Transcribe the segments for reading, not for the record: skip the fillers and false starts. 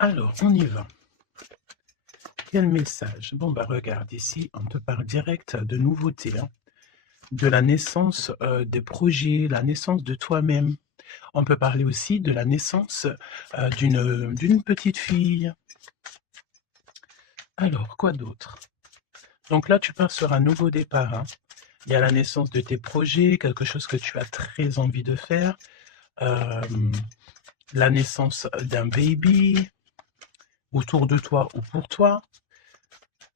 Alors, on y va. Quel message? Bon, bah regarde, ici, on te parle direct de nouveautés, hein, de la naissance des projets, la naissance de toi-même. On peut parler aussi de la naissance d'une petite fille. Alors, quoi d'autre? Donc là, tu pars sur un nouveau départ, hein. Il y a la naissance de tes projets, quelque chose que tu as très envie de faire, euh, la naissance d'un baby, autour de toi ou pour toi.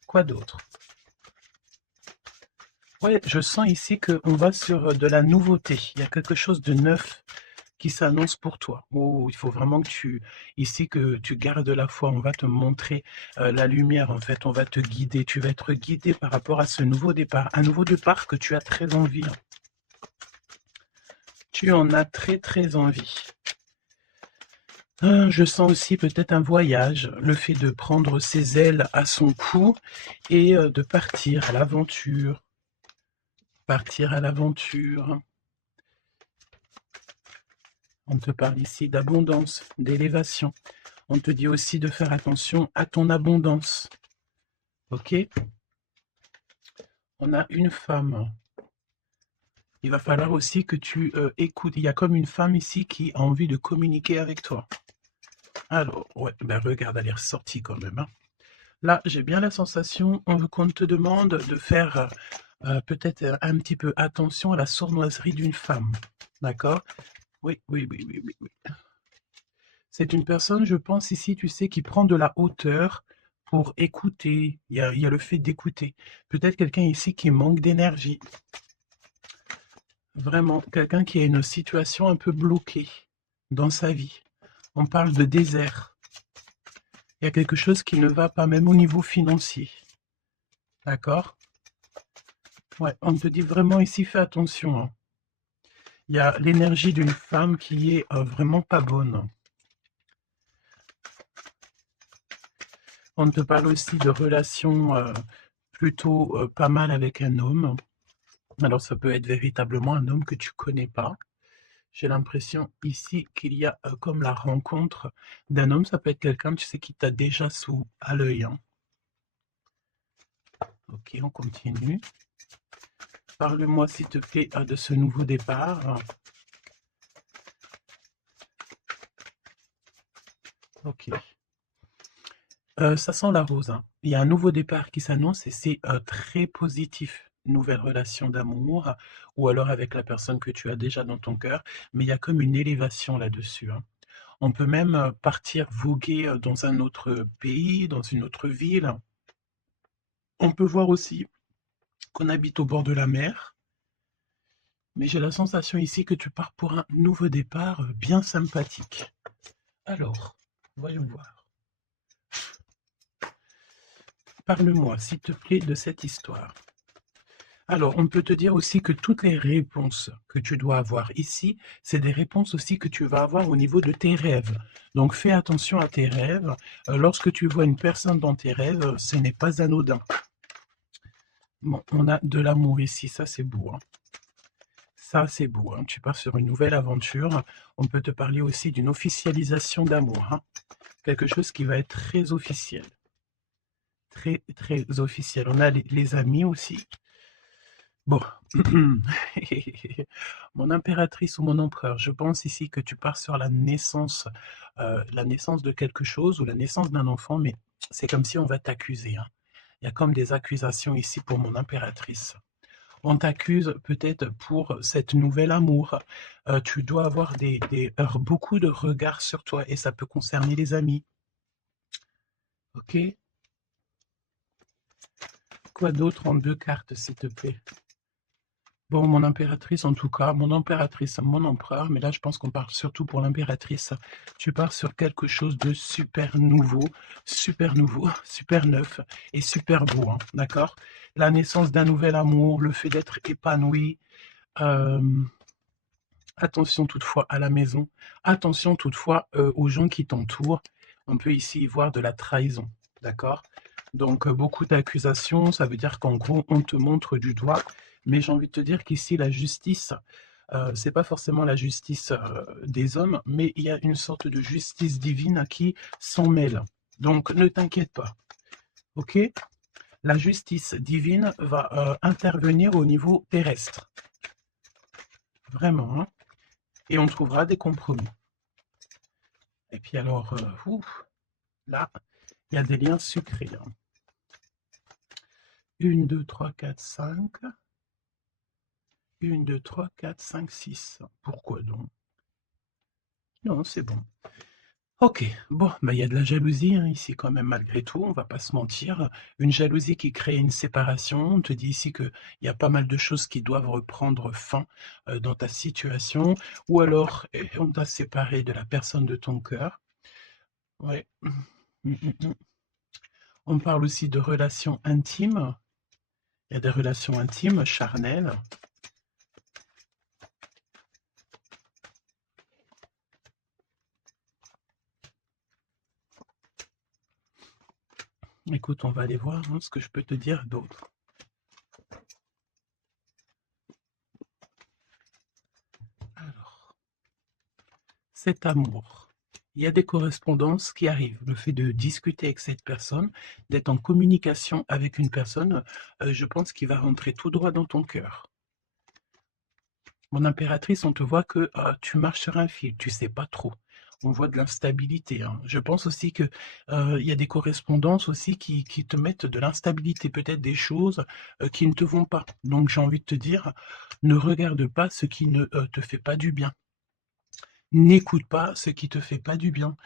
Quoi d'autre? Ouais, je sens ici qu'on va sur de la nouveauté. Il y a quelque chose de neuf qui s'annonce pour toi. Oh, il faut vraiment que ici, que tu gardes la foi. On va te montrer la lumière, en fait. On va te guider. Tu vas être guidé par rapport à ce nouveau départ. Un nouveau départ que tu as très envie, hein. Tu en as très, très envie. Je sens aussi peut-être un voyage, le fait de prendre ses ailes à son cou et de partir à l'aventure. Partir à l'aventure. On te parle ici d'abondance, d'élévation. On te dit aussi de faire attention à ton abondance. Ok? On a une femme. Il va falloir aussi que tu écoutes. Il y a comme une femme ici qui a envie de communiquer avec toi. Alors, ouais, ben regarde, elle est ressortie quand même, hein. Là, j'ai bien la sensation qu'on te demande de faire peut-être un petit peu attention à la sournoiserie d'une femme. D'accord? Oui, oui, oui, oui, oui, oui. C'est une personne, je pense ici, tu sais, qui prend de la hauteur pour écouter. Il y a le fait d'écouter. Peut-être quelqu'un ici qui manque d'énergie. Vraiment, quelqu'un qui a une situation un peu bloquée dans sa vie. On parle de désert. Il y a quelque chose qui ne va pas, même au niveau financier. D'accord? Ouais, on te dit vraiment ici, fais attention, hein. Il y a l'énergie d'une femme qui est vraiment pas bonne. On te parle aussi de relations plutôt pas mal avec un homme. Alors ça peut être véritablement un homme que tu connais pas. J'ai l'impression ici qu'il y a comme la rencontre d'un homme. Ça peut être quelqu'un, tu sais, qui t'a déjà sous à l'œil, hein. Ok, on continue. Parle-moi s'il te plaît de ce nouveau départ. Ok. Ça sent la rose, hein. Il y a un nouveau départ qui s'annonce et c'est très positif. Nouvelle relation d'amour ou alors avec la personne que tu as déjà dans ton cœur, mais il y a comme une élévation là-dessus, hein. On peut même partir voguer dans un autre pays, dans une autre ville. On peut voir aussi qu'on habite au bord de la mer, mais j'ai la sensation ici que tu pars pour un nouveau départ bien sympathique. Alors, voyons voir. Parle-moi, s'il te plaît, de cette histoire. Alors, on peut te dire aussi que toutes les réponses que tu dois avoir ici, c'est des réponses aussi que tu vas avoir au niveau de tes rêves. Donc, fais attention à tes rêves. Lorsque tu vois une personne dans tes rêves, ce n'est pas anodin. Bon, on a de l'amour ici, ça c'est beau, hein. Ça c'est beau, hein. Tu pars sur une nouvelle aventure. On peut te parler aussi d'une officialisation d'amour, hein. Quelque chose qui va être très officiel. Très, très officiel. On a les amis aussi. Bon, mon impératrice ou mon empereur, je pense ici que tu pars sur la naissance de quelque chose ou la naissance d'un enfant, mais c'est comme si on va t'accuser, hein. Il y a comme des accusations ici pour mon impératrice. On t'accuse peut-être pour cet nouvel amour. Tu dois avoir beaucoup de regards sur toi et ça peut concerner les amis. Ok? Quoi d'autre en deux cartes, s'il te plaît? Bon, mon impératrice, en tout cas, mon impératrice, mon empereur, mais là, je pense qu'on parle surtout pour l'impératrice. Tu pars sur quelque chose de super nouveau, super neuf et super beau, hein, d'accord? La naissance d'un nouvel amour, le fait d'être épanoui. euh, Attention toutefois à la maison, attention toutefois aux gens qui t'entourent. On peut ici y voir de la trahison, d'accord? Donc beaucoup d'accusations, ça veut dire qu'en gros, on te montre du doigt. Mais j'ai envie de te dire qu'ici, la justice c'est pas forcément la justice des hommes, mais il y a une sorte de justice divine qui s'en mêle. Donc ne t'inquiète pas, ok? La justice divine va intervenir au niveau terrestre, vraiment, hein, et on trouvera des compromis. Et puis alors, là, il y a des liens sucrés. 1, 2, 3, 4, 5. 1, 2, 3, 4, 5, 6. Pourquoi donc? Non, c'est bon. Ok, bon, bah, il y a de la jalousie hein, ici quand même malgré tout, on va pas se mentir. Une jalousie qui crée une séparation. On te dit ici qu'il y a pas mal de choses qui doivent reprendre fin dans ta situation. Ou alors, on t'a séparé de la personne de ton cœur. Ouais. On parle aussi de relations intimes. Il y a des relations intimes, charnelles. Écoute, on va aller voir hein, ce que je peux te dire d'autre. Alors, cet amour. Il y a des correspondances qui arrivent. Le fait de discuter avec cette personne, d'être en communication avec une personne, je pense qu'il va rentrer tout droit dans ton cœur. Mon impératrice, on te voit que tu marches sur un fil, tu sais pas trop. On voit de l'instabilité. Hein. Je pense aussi que il y a des correspondances aussi qui te mettent de l'instabilité, peut-être des choses qui ne te vont pas. Donc j'ai envie de te dire, ne regarde pas ce qui ne te fait pas du bien. N'écoute pas ce qui te fait pas du bien.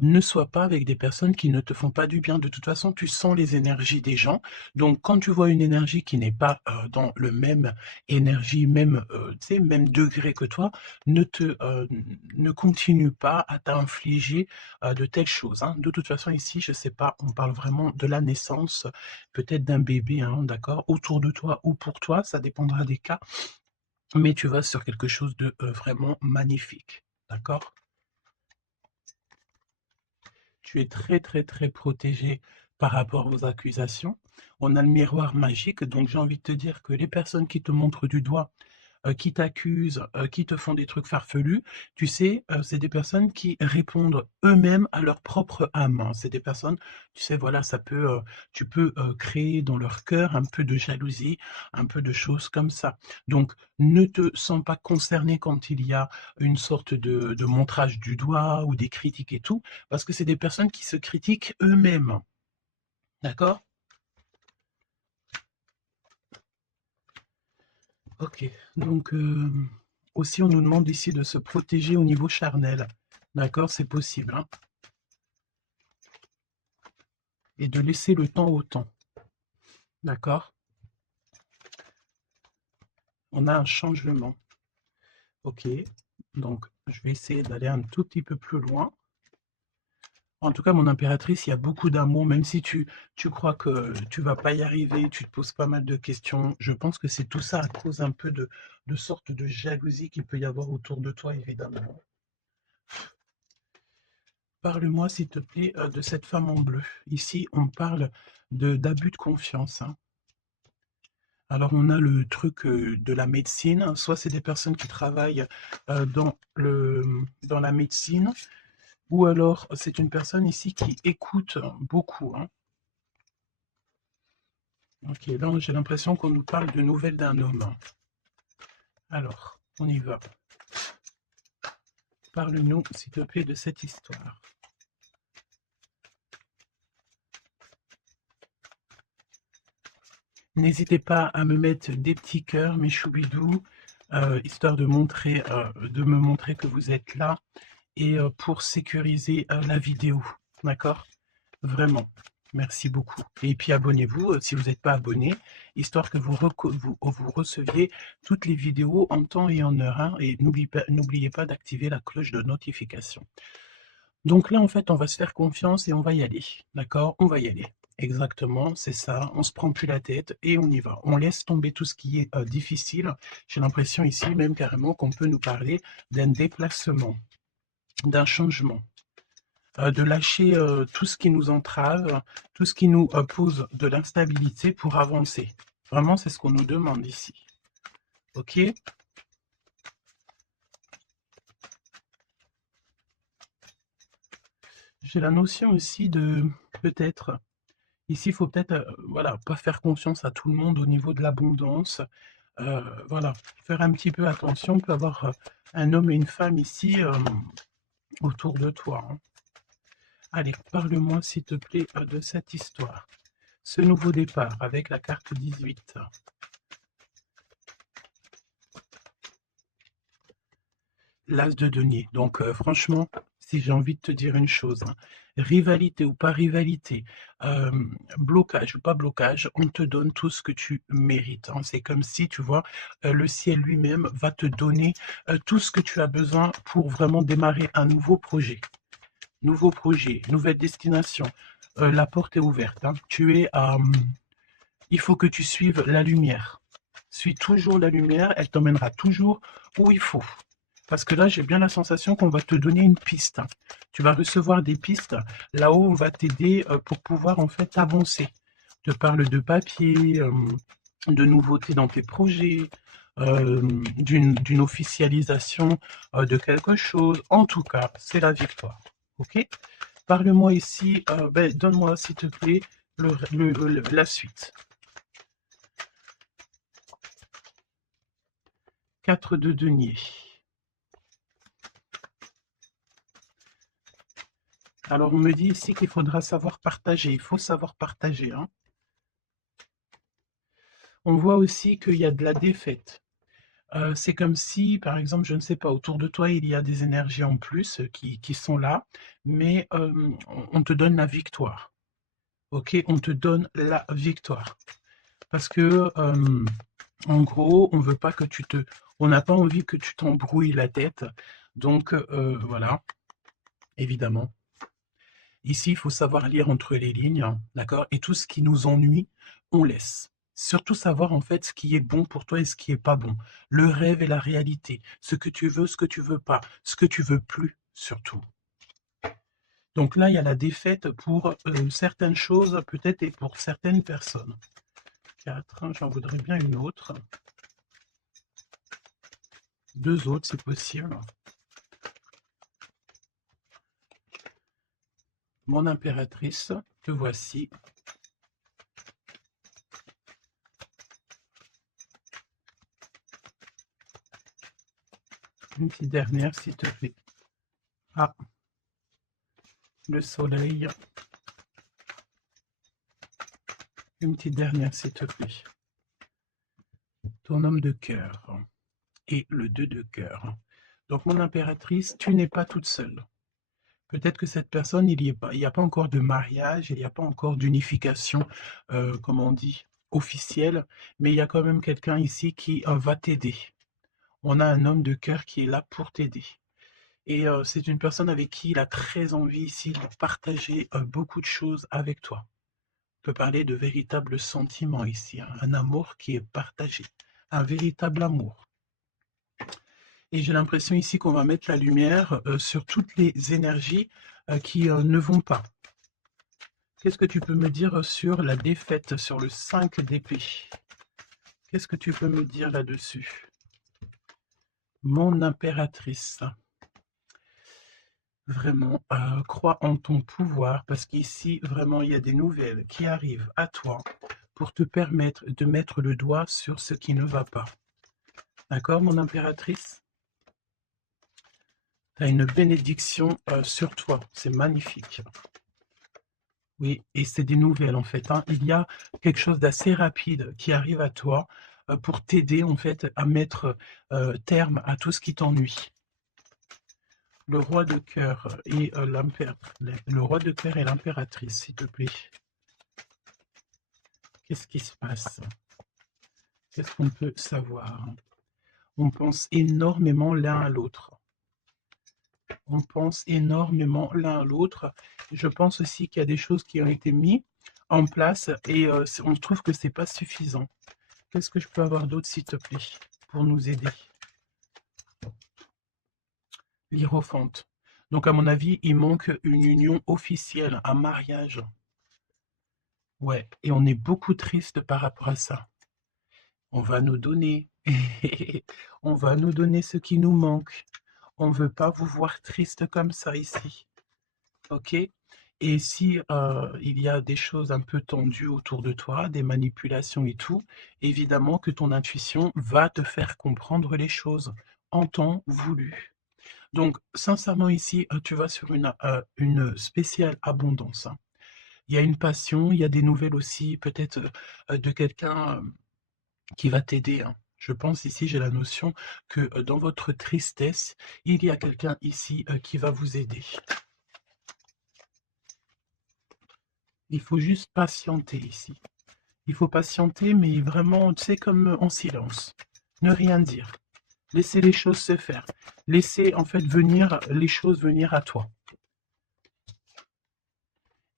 Ne sois pas avec des personnes qui ne te font pas du bien. De toute façon, tu sens les énergies des gens. Donc, quand tu vois une énergie qui n'est pas dans le même énergie, même, tu sais, même degré que toi, ne continue pas à t'infliger de telles choses. Hein. De toute façon, ici, je sais pas, on parle vraiment de la naissance, peut-être d'un bébé, hein, d'accord, autour de toi ou pour toi, ça dépendra des cas. Mais tu vas sur quelque chose de vraiment magnifique. D'accord? Tu es très, très, très protégé par rapport aux accusations. On a le miroir magique, donc j'ai envie de te dire que les personnes qui te montrent du doigt, qui t'accusent, qui te font des trucs farfelus, tu sais, c'est des personnes qui répondent eux-mêmes à leur propre âme, hein. C'est des personnes, tu sais, voilà, ça peut, tu peux, créer dans leur cœur un peu de jalousie, un peu de choses comme ça. Donc ne te sens pas concerné quand il y a une sorte de montrage du doigt ou des critiques et tout, parce que c'est des personnes qui se critiquent eux-mêmes. D'accord? Ok, donc aussi on nous demande ici de se protéger au niveau charnel. D'accord, c'est possible. Hein, et de laisser le temps au temps. D'accord? On a un changement. Ok, donc je vais essayer d'aller un tout petit peu plus loin. En tout cas, mon impératrice, il y a beaucoup d'amour, même si tu crois que tu vas pas y arriver, tu te poses pas mal de questions. Je pense que c'est tout ça à cause un peu de sorte de jalousie qu'il peut y avoir autour de toi, évidemment. Parle-moi, s'il te plaît, de cette femme en bleu. Ici, on parle d'abus de confiance. Hein. Alors, on a le truc de la médecine. Soit c'est des personnes qui travaillent dans la médecine, ou alors c'est une personne ici qui écoute beaucoup. Hein. Ok, là, j'ai l'impression qu'on nous parle de nouvelles d'un homme. Alors, on y va. Parle-nous, s'il te plaît, de cette histoire. N'hésitez pas à me mettre des petits cœurs, mes choubidous, histoire de me montrer que vous êtes là et pour sécuriser la vidéo. D'accord? Vraiment. Merci beaucoup. Et puis abonnez-vous si vous n'êtes pas abonné, histoire que vous receviez toutes les vidéos en temps et en heure. Hein, et n'oubliez pas d'activer la cloche de notification. Donc là, en fait, on va se faire confiance et on va y aller. D'accord? On va y aller. Exactement, c'est ça. On se prend plus la tête et on y va. On laisse tomber tout ce qui est difficile. J'ai l'impression ici même carrément qu'on peut nous parler d'un déplacement, d'un changement, de lâcher tout ce qui nous entrave, tout ce qui nous pose de l'instabilité pour avancer. Vraiment, c'est ce qu'on nous demande ici. Ok? J'ai la notion aussi de peut-être, ici, il faut peut-être, voilà, pas faire confiance à tout le monde au niveau de l'abondance. Voilà, faire un petit peu attention. On peut avoir un homme et une femme ici autour de toi, hein. Allez, parle-moi s'il te plaît de cette histoire. Ce nouveau départ avec la carte 18. L'as de denier. Donc franchement, si j'ai envie de te dire une chose, hein, rivalité ou pas rivalité, blocage ou pas blocage, on te donne tout ce que tu mérites, hein. C'est comme si, tu vois, le ciel lui-même va te donner tout ce que tu as besoin pour vraiment démarrer un nouveau projet, nouvelle destination. La porte est ouverte, hein. Tu es à... il faut que tu suives la lumière. Suis toujours la lumière, elle t'emmènera toujours où il faut. Parce que là, j'ai bien la sensation qu'on va te donner une piste. Tu vas recevoir des pistes. Là-haut, on va t'aider pour pouvoir en fait avancer. Je te parle de papier, de nouveautés dans tes projets, d'une officialisation de quelque chose. En tout cas, c'est la victoire. Ok? Parle-moi ici, donne-moi s'il te plaît la suite. 4 de denier. Alors, on me dit ici qu'il faudra savoir partager. Il faut savoir partager, hein. On voit aussi qu'il y a de la défaite. C'est comme si, par exemple, je ne sais pas, autour de toi, il y a des énergies en plus qui sont là, mais on te donne la victoire. Ok, on te donne la victoire. Parce que, en gros, on veut pas que tu te... On n'a pas envie que tu t'embrouilles la tête. Donc, voilà, évidemment. Ici, il faut savoir lire entre les lignes, hein, d'accord? Et tout ce qui nous ennuie, on laisse. Surtout savoir en fait ce qui est bon pour toi et ce qui est pas bon. Le rêve et la réalité. Ce que tu veux, ce que tu veux pas. Ce que tu veux plus, surtout. Donc là, il y a la défaite pour certaines choses, peut-être, et pour certaines personnes. 4, j'en voudrais bien une autre. 2 autres, c'est possible. Mon impératrice, te voici. Une petite dernière, s'il te plaît. Ah, le soleil. Une petite dernière, s'il te plaît. Ton homme de cœur et le 2 de cœur. Donc, mon impératrice, tu n'es pas toute seule. Peut-être que cette personne, il n'y a pas encore de mariage, il n'y a pas encore d'unification, comme on dit, officielle, mais il y a quand même quelqu'un ici qui va t'aider. On a un homme de cœur qui est là pour t'aider. Et c'est une personne avec qui il a très envie ici de partager beaucoup de choses avec toi. On peut parler de véritables sentiments ici, hein, un amour qui est partagé, un véritable amour. Et j'ai l'impression ici qu'on va mettre la lumière sur toutes les énergies qui ne vont pas. Qu'est-ce que tu peux me dire sur la défaite, sur le 5 d'épée? Qu'est-ce que tu peux me dire là-dessus? Mon impératrice. Vraiment, crois en ton pouvoir, parce qu'ici, vraiment, il y a des nouvelles qui arrivent à toi pour te permettre de mettre le doigt sur ce qui ne va pas. D'accord, mon impératrice? Tu as une bénédiction sur toi, c'est magnifique. Oui, et c'est des nouvelles en fait, hein. Il y a quelque chose d'assez rapide qui arrive à toi pour t'aider en fait à mettre terme à tout ce qui t'ennuie. Le roi de cœur et le roi de cœur et l'impératrice, s'il te plaît. Qu'est-ce qui se passe? Qu'est-ce qu'on peut savoir? On pense énormément l'un à l'autre. On pense énormément l'un à l'autre. Je pense aussi qu'il y a des choses qui ont été mises en place et on trouve que c'est pas suffisant. Qu'est-ce que je peux avoir d'autre, s'il te plaît, pour nous aider? L'hiérophante. Donc, à mon avis, il manque une union officielle, un mariage. Ouais, et on est beaucoup triste par rapport à ça. On va nous donner. On va nous donner ce qui nous manque. On ne veut pas vous voir triste comme ça ici. OK? Et si, il y a des choses un peu tendues autour de toi, des manipulations et tout, évidemment que ton intuition va te faire comprendre les choses en temps voulu. Donc sincèrement ici, tu vas sur une spéciale abondance, hein. Il y a une passion, il y a des nouvelles aussi peut-être, de quelqu'un, qui va t'aider, hein. Je pense ici, j'ai la notion que, dans votre tristesse, il y a quelqu'un ici, qui va vous aider. Il faut juste patienter ici. Il faut patienter, mais vraiment, tu sais, comme en silence. Ne rien dire. Laisser les choses se faire. Laisser, en fait, venir les choses venir à toi.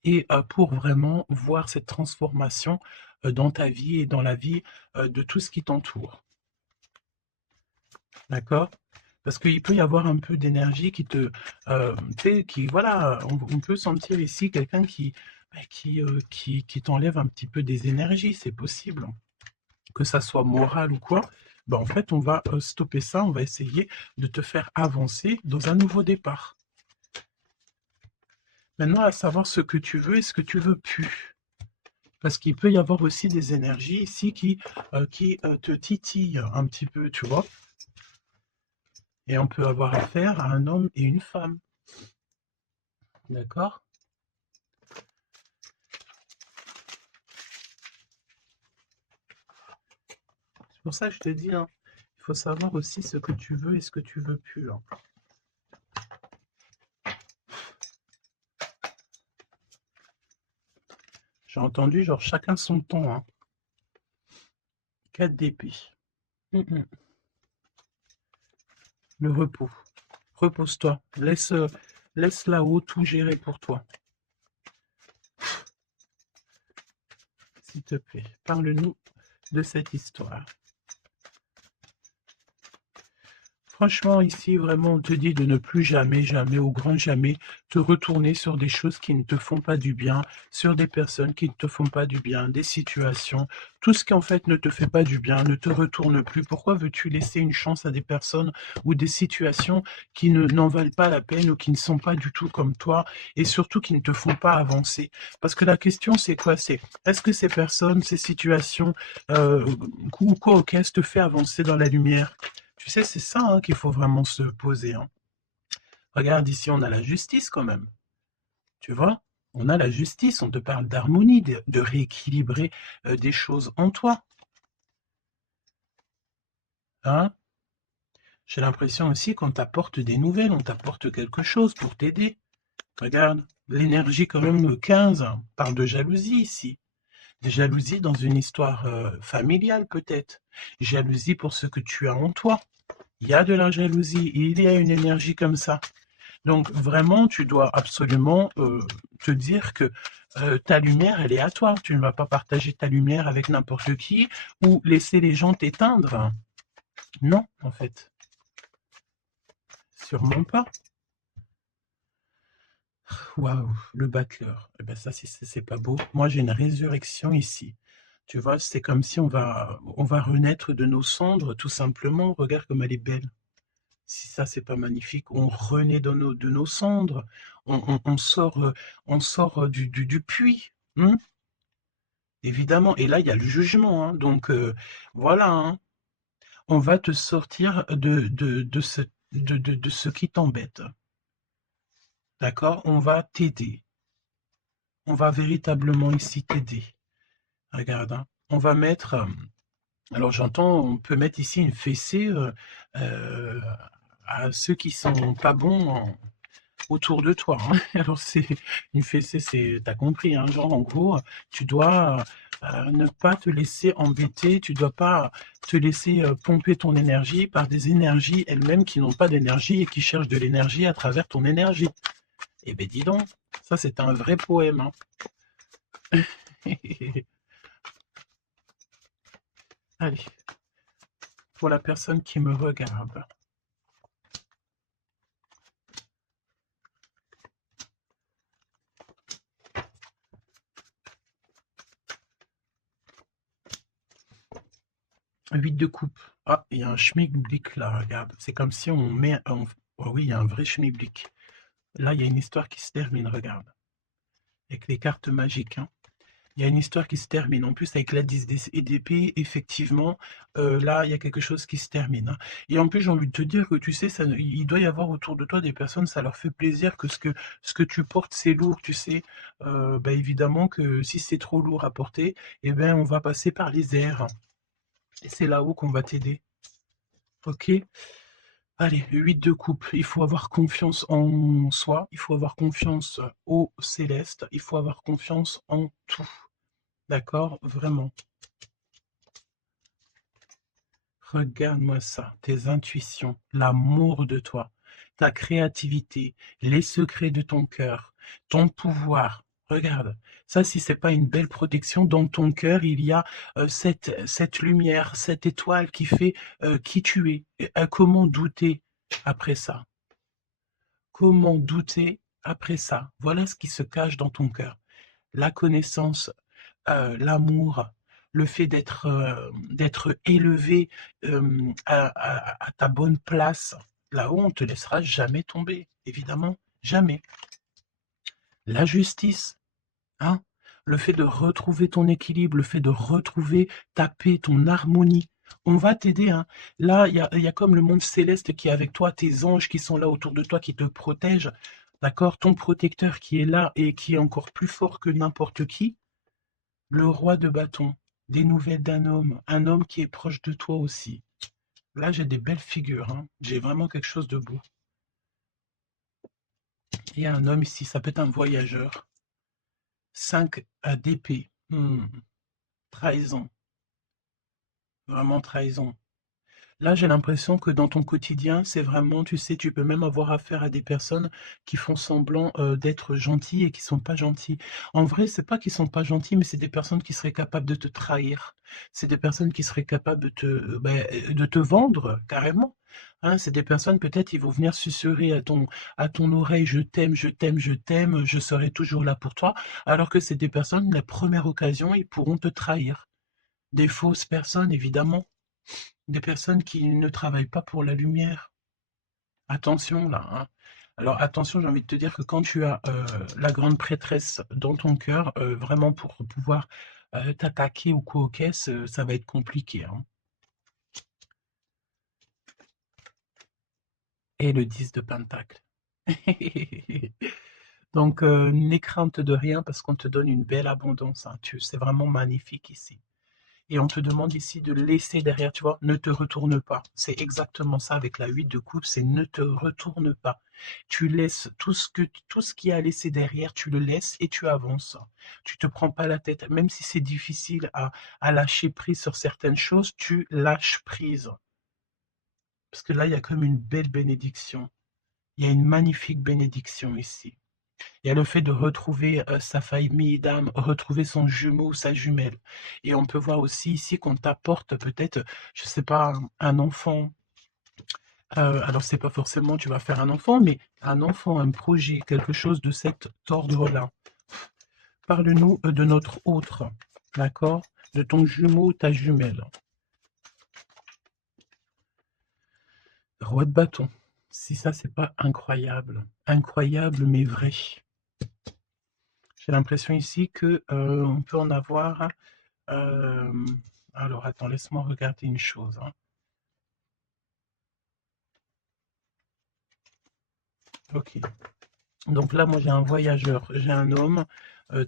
Et pour vraiment voir cette transformation, dans ta vie et dans la vie, de tout ce qui t'entoure. D'accord? Parce qu'il peut y avoir un peu d'énergie qui te, tu sais, qui voilà, on peut sentir ici quelqu'un qui, bah, qui t'enlève un petit peu des énergies, c'est possible. Que ça soit moral ou quoi, bah, en fait, on va, stopper ça, on va essayer de te faire avancer dans un nouveau départ. Maintenant, à savoir ce que tu veux et ce que tu veux plus. Parce qu'il peut y avoir aussi des énergies ici qui te titillent un petit peu, tu vois? Et on peut avoir affaire à un homme et une femme, d'accord? C'est pour ça que je te dis, hein, il faut savoir aussi ce que tu veux et ce que tu veux plus, hein. J'ai entendu genre chacun son temps, hein. 4 d'épée. Mmh. Le repos. Repose-toi. Laisse là-haut tout gérer pour toi. S'il te plaît, parle-nous de cette histoire. Franchement, ici, vraiment, on te dit de ne plus jamais, jamais, au grand jamais, te retourner sur des choses qui ne te font pas du bien, sur des personnes qui ne te font pas du bien, des situations. Tout ce qui, en fait, ne te fait pas du bien, ne te retourne plus. Pourquoi veux-tu laisser une chance à des personnes ou des situations qui n'en valent pas la peine ou qui ne sont pas du tout comme toi et surtout qui ne te font pas avancer? Parce que la question, c'est quoi? C'est est-ce que ces personnes, ces situations, ou quoi, auquel te fait avancer dans la lumière? Tu sais, c'est ça, hein, qu'il faut vraiment se poser, hein. Regarde, ici, on a la justice quand même, tu vois? On a la justice, on te parle d'harmonie, de rééquilibrer des choses en toi, hein? J'ai l'impression aussi qu'on t'apporte des nouvelles, on t'apporte quelque chose pour t'aider. Regarde, l'énergie quand même 15 parle de jalousie ici. De jalousie dans une histoire familiale peut-être. Jalousie pour ce que tu as en toi. Il y a de la jalousie, il y a une énergie comme ça. Donc vraiment, tu dois absolument, te dire que, ta lumière, elle est à toi. Tu ne vas pas partager ta lumière avec n'importe qui ou laisser les gens t'éteindre. Non, en fait, sûrement pas. Waouh, le battleur. Eh ben ça, c'est pas beau. Moi, j'ai une résurrection ici. Tu vois? C'est comme si on va renaître de nos cendres, tout simplement. Regarde comme elle est belle. Si ça, c'est pas magnifique, on renaît de nos cendres, on sort du puits, hein, évidemment. Et là, il y a le jugement, hein, donc voilà, hein. On va te sortir de ce qui t'embête, d'accord? On va t'aider. On va véritablement ici t'aider. Regarde, hein, on va mettre, alors j'entends, on peut mettre ici une fessée euh, à ceux qui sont pas bons autour de toi, hein. Alors c'est une fessée, c'est tu compris, hein, genre en gros, tu dois, ne pas te laisser embêter, tu dois pas te laisser, pomper ton énergie par des énergies elles-mêmes qui n'ont pas d'énergie et qui cherchent de l'énergie à travers ton énergie. Eh ben dis donc, ça c'est un vrai poème, hein. Allez, pour la personne qui me regarde. 8 de coupe. Ah, il y a un schmilblick là, regarde. C'est comme si on met oh oui, il y a un vrai schmilblick. Là, il y a une histoire qui se termine, regarde. Avec les cartes magiques, hein. Il y a une histoire qui se termine. En plus, avec la 10 d'épée, effectivement, là, il y a quelque chose qui se termine, hein. Et en plus, j'ai envie de te dire que, tu sais, il doit y avoir autour de toi des personnes, ça leur fait plaisir que ce que tu portes, c'est lourd, tu sais. Bah, évidemment que si c'est trop lourd à porter, eh ben, on va passer par les airs. Et c'est là-haut qu'on va t'aider. Ok? Allez, 8 de coupe. Il faut avoir confiance en soi, il faut avoir confiance au céleste, il faut avoir confiance en tout. D'accord? Vraiment. Regarde-moi ça, tes intuitions, l'amour de toi, ta créativité, les secrets de ton cœur, ton pouvoir. Regarde, ça, si c'est pas une belle protection, dans ton cœur, il y a cette lumière, cette étoile qui fait qui tu es. Et, comment douter après ça? Comment douter après ça? Voilà ce qui se cache dans ton cœur. La connaissance, l'amour, le fait d'être élevé à ta bonne place, là-haut, on te laissera jamais tomber, évidemment, jamais. La justice, hein, le fait de retrouver ton équilibre, le fait de retrouver ta paix, ton harmonie. On va t'aider, hein. Là, il y a comme le monde céleste qui est avec toi, tes anges qui sont là autour de toi, qui te protègent, d'accord? Ton protecteur qui est là et qui est encore plus fort que n'importe qui. Le roi de bâton, des nouvelles d'un homme, un homme qui est proche de toi aussi. Là, j'ai des belles figures, hein. J'ai vraiment quelque chose de beau. Il y a un homme ici, ça peut être un voyageur. 5 d'épée. Trahison. Vraiment trahison. Là, j'ai l'impression que dans ton quotidien, c'est vraiment, tu sais, tu peux même avoir affaire à des personnes qui font semblant d'être gentilles et qui sont pas gentilles. En vrai, c'est pas qu'ils sont pas gentils, mais c'est des personnes qui seraient capables de te trahir. C'est des personnes qui seraient capables de te vendre carrément. Hein, c'est des personnes, peut-être, ils vont venir susurrer à ton oreille, je t'aime, je t'aime, je t'aime, je serai toujours là pour toi. Alors que c'est des personnes, la première occasion, ils pourront te trahir. Des fausses personnes, évidemment. Des personnes qui ne travaillent pas pour la lumière. Attention là, hein. Alors attention, j'ai envie de te dire que quand tu as la grande prêtresse dans ton cœur, vraiment pour pouvoir t'attaquer ou quoi aux caisses, ça va être compliqué, hein. Et le 10 de Pentacle. Donc n'aie crainte de rien parce qu'on te donne une belle abondance, hein. C'est vraiment magnifique ici. Et on te demande ici de laisser derrière, tu vois, ne te retourne pas. C'est exactement ça avec la 8 de coupe, c'est ne te retourne pas. Tu laisses tout ce qu'il y a à laisser derrière, tu le laisses et tu avances. Tu te prends pas la tête, même si c'est difficile à lâcher prise sur certaines choses, tu lâches prise. Parce que là, il y a comme une belle bénédiction. Il y a une magnifique bénédiction ici. Il y a le fait de retrouver sa famille d'âme, retrouver son jumeau ou sa jumelle. Et on peut voir aussi ici qu'on t'apporte peut-être, je sais pas, un enfant. Alors c'est pas forcément tu vas faire un enfant, mais un enfant, un projet, quelque chose de cet ordre-là. Parle-nous de notre autre, d'accord? De ton jumeau ou ta jumelle. Roi de bâton. Si ça, c'est pas incroyable. Incroyable, mais vrai. J'ai l'impression ici que on peut en avoir. Alors attends, laisse-moi regarder une chose, hein. Ok. Donc là, moi j'ai un voyageur, j'ai un homme.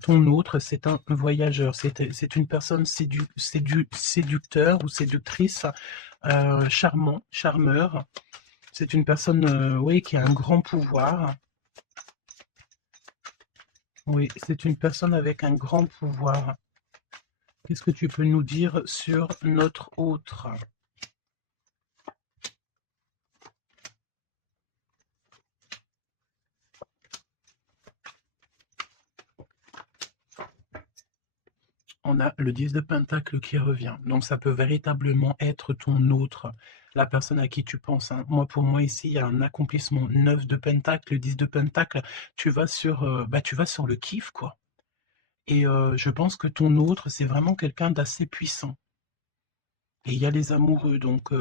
Ton autre, c'est un voyageur. C'est une personne séducteur ou séductrice, charmant, charmeur. C'est une personne, oui, qui a un grand pouvoir. Oui, c'est une personne avec un grand pouvoir. Qu'est-ce que tu peux nous dire sur notre autre? On a le 10 de Pentacle qui revient. Donc ça peut véritablement être ton autre, la personne à qui tu penses, hein. Moi, pour moi, ici, il y a un accomplissement. 9 de Pentacle, 10 de Pentacle, tu vas sur le kiff, quoi. Et je pense que ton autre, c'est vraiment quelqu'un d'assez puissant. Et il y a les amoureux, donc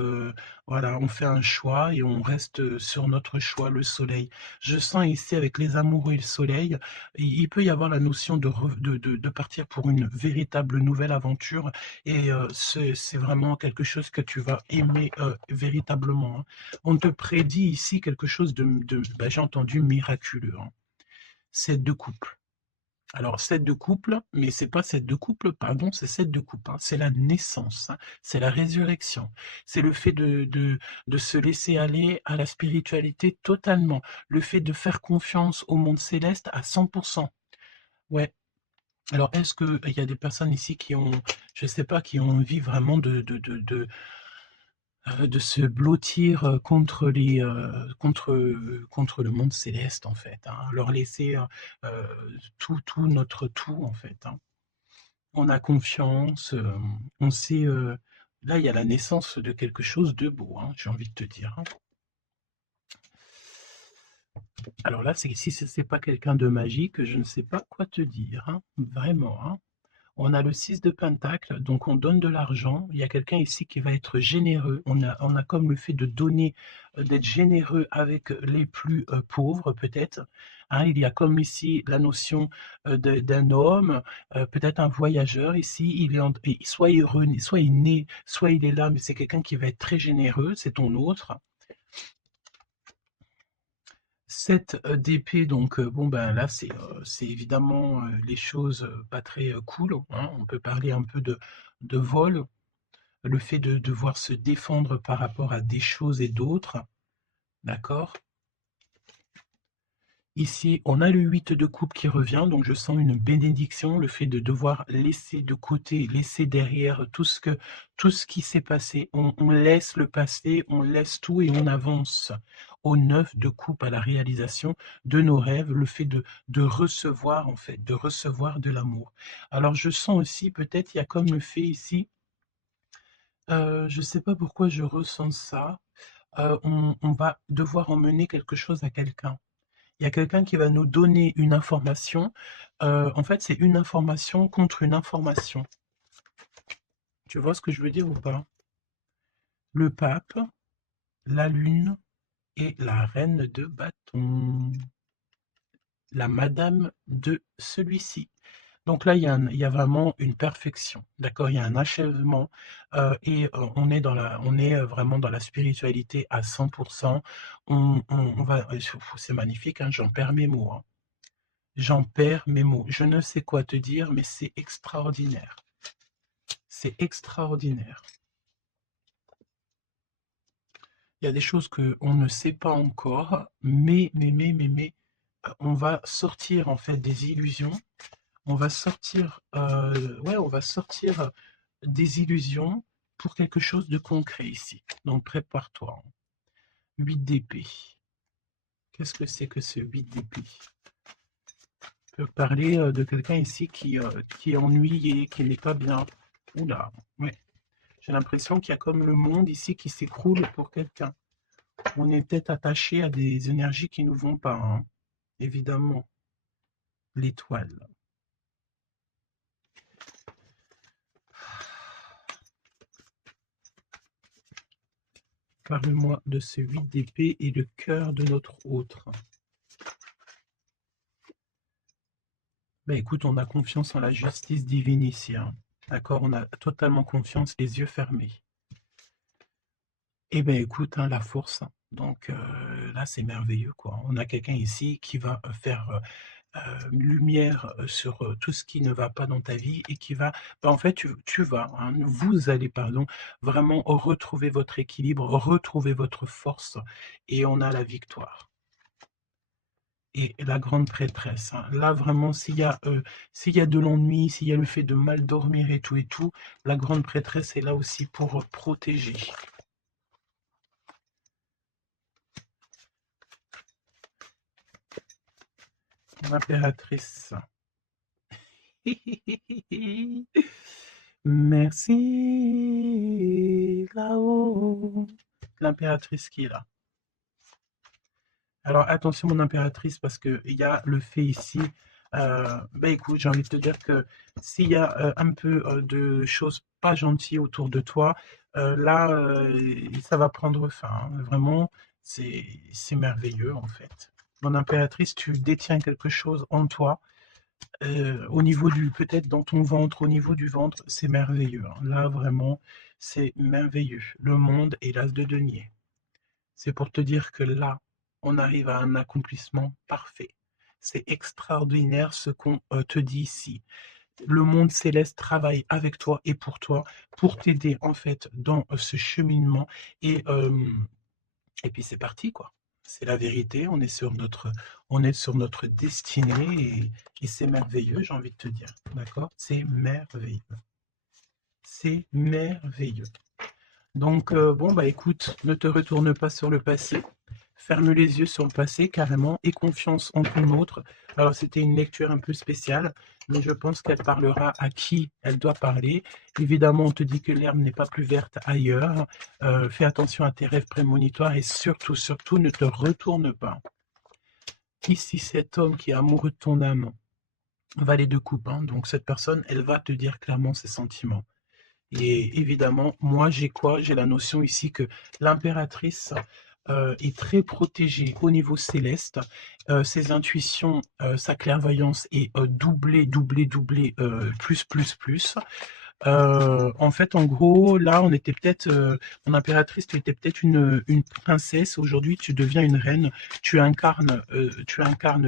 voilà, on fait un choix et on reste sur notre choix, le soleil. Je sens ici avec les amoureux et le soleil, il peut y avoir la notion de partir pour une véritable nouvelle aventure et c'est vraiment quelque chose que tu vas aimer véritablement, hein. On te prédit ici quelque chose ben, j'ai entendu miraculeux, hein. C'est de couple. Alors 7 de couple, mais c'est pas 7 de couple, pardon, c'est 7 de couple, hein. C'est la naissance, hein. C'est la résurrection. C'est le fait de se laisser aller à la spiritualité totalement. Le fait de faire confiance au monde céleste à 100%. Ouais. Alors, est-ce qu'il y a des personnes ici qui ont, je sais pas, qui ont envie vraiment de se blottir contre le monde céleste, en fait, hein. Leur laisser tout notre tout, en fait, hein. On a confiance, on sait, là, il y a la naissance de quelque chose de beau, hein, j'ai envie de te dire, hein. Alors là, si ce n'est pas quelqu'un de magique, je ne sais pas quoi te dire, hein, vraiment, hein. On a le 6 de Pentacle, donc on donne de l'argent. Il y a quelqu'un ici qui va être généreux. On a comme le fait de donner, d'être généreux avec les plus pauvres, peut-être, hein. Il y a comme ici la notion d'un homme, peut-être un voyageur ici. Soit il renaît, soit il naît, soit il est là, mais c'est quelqu'un qui va être très généreux, c'est ton autre. 7 d'épée, donc bon, ben, là, c'est évidemment, les choses, pas très, cool, hein. On peut parler un peu de vol, le fait de devoir se défendre par rapport à des choses et d'autres, d'accord? Ici, on a le 8 de coupe qui revient, donc je sens une bénédiction, le fait de devoir laisser de côté, laisser derrière tout ce qui s'est passé. On laisse le passé, on laisse tout et on avance au 9 de coupe à la réalisation de nos rêves, le fait de recevoir, en fait, de recevoir de l'amour. Alors je sens aussi, peut-être, il y a comme le fait ici, je ne sais pas pourquoi je ressens ça, on va devoir emmener quelque chose à quelqu'un. Il y a quelqu'un qui va nous donner une information. En fait, c'est une information contre une information. Tu vois ce que je veux dire ou pas? Le pape, la lune et la reine de bâton. La madame de celui-ci. Donc là, il y a vraiment une perfection, d'accord? Il y a un achèvement et on est vraiment dans la spiritualité à 100%. On va, c'est magnifique, hein, j'en perds mes mots, hein. J'en perds mes mots. Je ne sais quoi te dire, mais c'est extraordinaire. C'est extraordinaire. Il y a des choses qu'on ne sait pas encore, mais, on va sortir en fait des illusions. On va sortir, ouais, on va sortir des illusions pour quelque chose de concret ici. Donc prépare-toi. 8 d'épée. Qu'est-ce que c'est que ce 8 d'épée? On peut parler de quelqu'un ici qui est ennuyé, qui n'est pas bien. Oula, ouais. J'ai l'impression qu'il y a comme le monde ici qui s'écroule pour quelqu'un. On est peut-être attaché à des énergies qui ne nous vont pas, hein. Évidemment. L'étoile. Parle-moi de ce 8 d'épée et le cœur de notre autre. Ben écoute, on a confiance en la justice divine ici, hein. D'accord, on a totalement confiance, les yeux fermés. Eh ben écoute, hein, la force, hein. Donc là, c'est merveilleux, quoi. On a quelqu'un ici qui va faire lumière sur tout ce qui ne va pas dans ta vie et qui va, ben, en fait, tu vas, hein, vous allez, pardon, vraiment retrouver votre équilibre, retrouver votre force et on a la victoire. Et la grande prêtresse, hein. Là, vraiment, s'il y a de l'ennui, s'il y a le fait de mal dormir et tout, la grande prêtresse est là aussi pour protéger. L'impératrice. Merci, là-haut. L'impératrice qui est là. Alors attention mon impératrice parce qu'il y a le fait ici Écoute, j'ai envie de te dire que s'il y a un peu de choses pas gentilles autour de toi, là, ça va prendre fin, hein. Vraiment, c'est merveilleux en fait. Mon impératrice, tu détiens quelque chose en toi, au niveau du, peut-être dans ton ventre, au niveau du ventre, c'est merveilleux, hein. Là, vraiment, c'est merveilleux. Le monde est l'as de denier. C'est pour te dire que là, on arrive à un accomplissement parfait. C'est extraordinaire ce qu'on te dit ici. Le monde céleste travaille avec toi et pour t'aider en fait dans ce cheminement. Et, euh, et puis c'est parti, quoi. C'est la vérité, on est sur notre destinée et c'est merveilleux, j'ai envie de te dire. D'accord? C'est merveilleux. C'est merveilleux. Donc, bon, bah écoute, ne te retourne pas sur le passé. Ferme les yeux sur le passé carrément et confiance en ton autre. Alors, c'était une lecture un peu spéciale, mais je pense qu'elle parlera à qui elle doit parler. Évidemment, on te dit que l'herbe n'est pas plus verte ailleurs. Fais attention à tes rêves prémonitoires et surtout, surtout, ne te retourne pas. Ici, cet homme qui est amoureux de ton âme, valet de coupe, hein, donc cette personne, elle va te dire clairement ses sentiments. Et évidemment, moi, j'ai quoi? J'ai la notion ici que l'impératrice est très protégée au niveau céleste. Ses intuitions, sa clairvoyance est doublée, doublée, doublée, plus, plus, plus. En fait, en gros, là, on était peut-être, mon impératrice, tu étais peut-être une princesse. Aujourd'hui, tu deviens une reine. Tu incarnes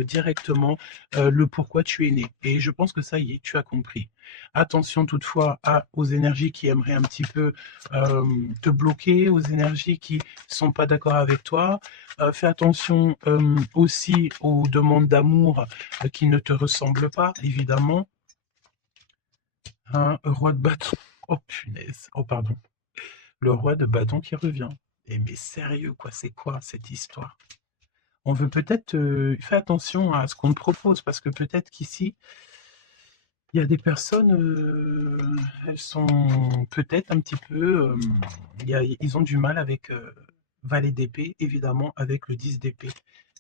directement le pourquoi tu es né. Et je pense que ça y est, tu as compris. Attention toutefois aux énergies qui aimeraient un petit peu te bloquer, aux énergies qui sont pas d'accord avec toi. Fais attention aussi aux demandes d'amour qui ne te ressemblent pas, évidemment. Un roi de bâton. Oh punaise. Oh pardon. Le roi de bâton qui revient. Eh mais sérieux quoi, c'est quoi cette histoire? On veut peut-être faire attention à ce qu'on te propose parce que peut-être qu'ici, il y a des personnes, elles sont peut-être un petit peu, ils ont du mal avec valet d'épée, évidemment, avec le 10 d'épée.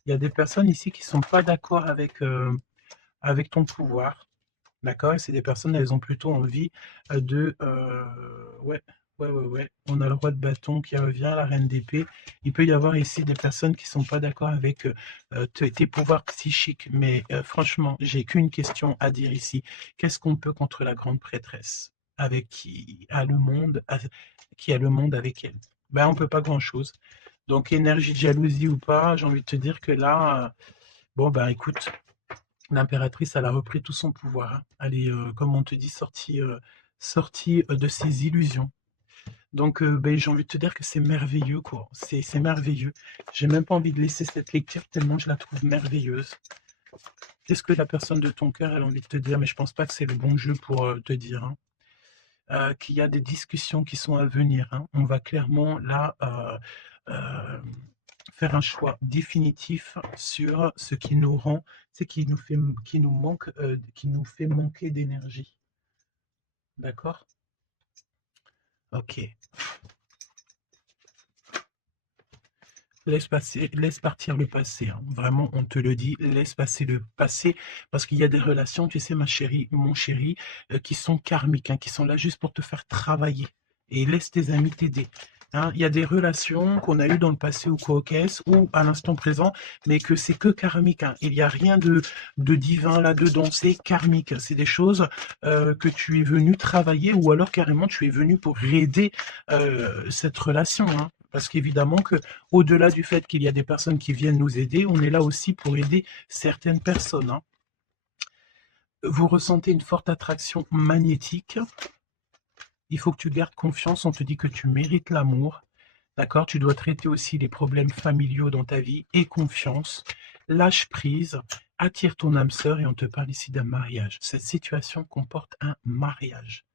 Il y a des personnes ici qui sont pas d'accord avec ton pouvoir. D'accord? Et c'est des personnes, elles ont plutôt envie de... ouais, ouais, ouais, ouais. On a le roi de bâton qui revient, la reine d'épée. Il peut y avoir ici des personnes qui sont pas d'accord avec tes pouvoirs psychiques. Mais franchement, j'ai qu'une question à dire ici. Qu'est-ce qu'on peut contre la grande prêtresse avec qui a le monde avec elle? Ben, on peut pas grand-chose. Donc, énergie de jalousie ou pas, j'ai envie de te dire que là, bon, ben écoute, l'impératrice, elle a repris tout son pouvoir, hein. Elle est, comme on te dit, sortie de ses illusions. Donc, j'ai envie de te dire que c'est merveilleux, quoi. C'est merveilleux. J'ai même pas envie de laisser cette lecture tellement je la trouve merveilleuse. Qu'est-ce que la personne de ton cœur elle a envie de te dire? Mais je pense pas que c'est le bon jeu pour te dire, hein. Qu'il y a des discussions qui sont à venir, hein. On va clairement là faire un choix définitif sur ce qui nous rend, c'est qui nous manque, qui nous fait manquer d'énergie. D'accord? Ok. Laisse partir le passé, hein. Vraiment, on te le dit, laisse passer le passé, parce qu'il y a des relations, tu sais, ma chérie, mon chéri, qui sont karmiques, hein, qui sont là juste pour te faire travailler. Et laisse tes amis t'aider, hein. Il y a des relations qu'on a eues dans le passé ou quoi qu'est-ce, ou à l'instant présent, mais que c'est que karmique, hein. Il n'y a rien de divin là-dedans, c'est karmique. C'est des choses que tu es venu travailler, ou alors carrément tu es venu pour aider cette relation, hein. Parce qu'évidemment que au-delà du fait qu'il y a des personnes qui viennent nous aider, on est là aussi pour aider certaines personnes, hein. Vous ressentez une forte attraction magnétique. Il faut que tu gardes confiance. On te dit que tu mérites l'amour. D'accord? Tu dois traiter aussi les problèmes familiaux dans ta vie et confiance. Lâche prise. Attire ton âme sœur et on te parle ici d'un mariage. Cette situation comporte un mariage.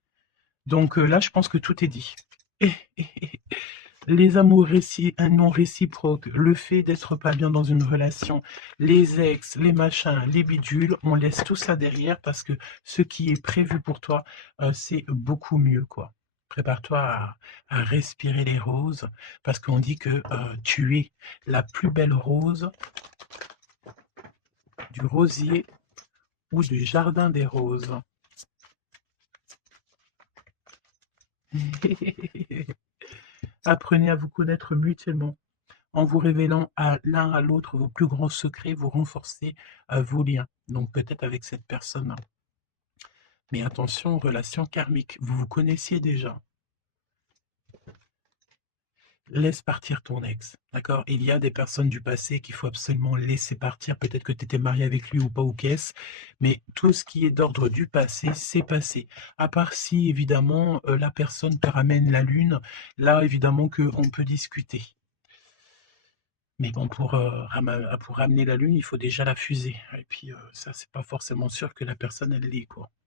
Donc là, je pense que tout est dit. Les amours non réciproques, le fait d'être pas bien dans une relation, les ex, les machins, les bidules, on laisse tout ça derrière parce que ce qui est prévu pour toi, c'est beaucoup mieux, quoi. Prépare-toi à respirer les roses parce qu'on dit que tu es la plus belle rose du rosier ou du jardin des roses. Apprenez à vous connaître mutuellement. En vous révélant à l'un à l'autre vos plus grands secrets, vous renforcez vos liens. Donc peut-être avec cette personne. Mais attention, relation karmique, vous vous connaissiez déjà. Laisse partir ton ex, d'accord? Il y a des personnes du passé qu'il faut absolument laisser partir. Peut-être que tu étais marié avec lui ou pas, ou qu'est-ce, mais tout ce qui est d'ordre du passé, c'est passé. À part si, évidemment, la personne te ramène la lune, là, évidemment, qu'on peut discuter. Mais bon, pour ramener la lune, il faut déjà la fuser. Et puis, ça, c'est pas forcément sûr que la personne, elle l'est, quoi.